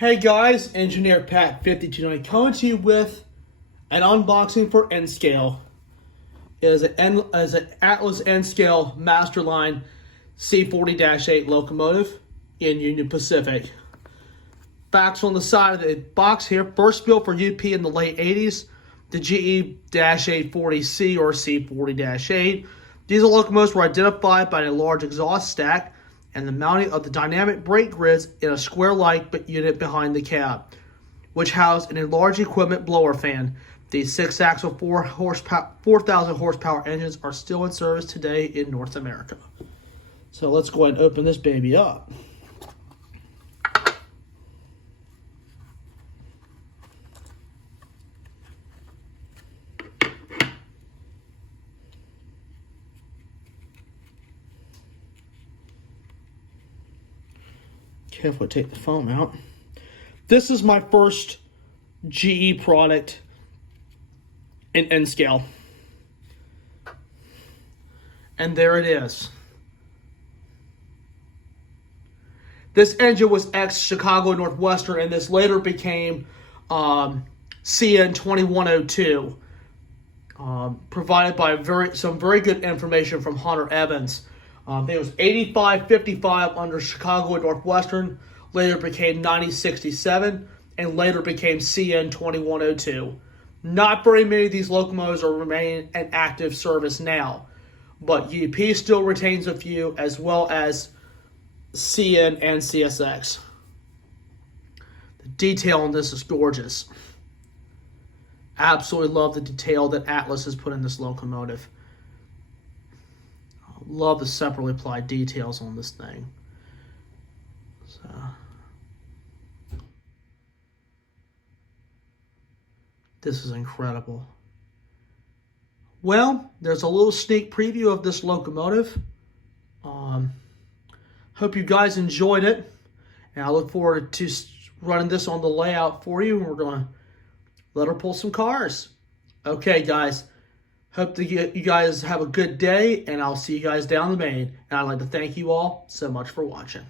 Hey guys, Engineer Pat 5290 coming to you with an unboxing for N-Scale. It is an Atlas N-Scale Masterline C40-8 locomotive in Union Pacific. Facts on the side of the box here. First built for UP in the late 80s, the GE-840C or C40-8. Diesel locomotives were identified by a large exhaust stack and the mounting of the dynamic brake grids in a square-like unit behind the cab, which housed an enlarged equipment blower fan. These 6-axle 4,000 horsepower engines are still in service today in North America. So let's go ahead and open this baby up. Careful to take the foam out. This is my first GE product in N-Scale. And there it is. This engine was ex-Chicago Northwestern, and this later became CN2102, provided by some very good information from Hunter Evans. It was 85-55 under Chicago Northwestern, later became 90-67, and later became CN2102. Not very many of these locomotives are remaining in active service now, but UP still retains a few, as well as CN and CSX. The detail on this is gorgeous. Absolutely love the detail that Atlas has put in this locomotive. Love the separately applied details on this thing. So, this is incredible. Well, there's a little sneak preview of this locomotive. Hope you guys enjoyed it, and I look forward to running this on the layout for you. We're going to let her pull some cars. Okay, guys. Hope that you guys have a good day, and I'll see you guys down the main. And I'd like to thank you all so much for watching.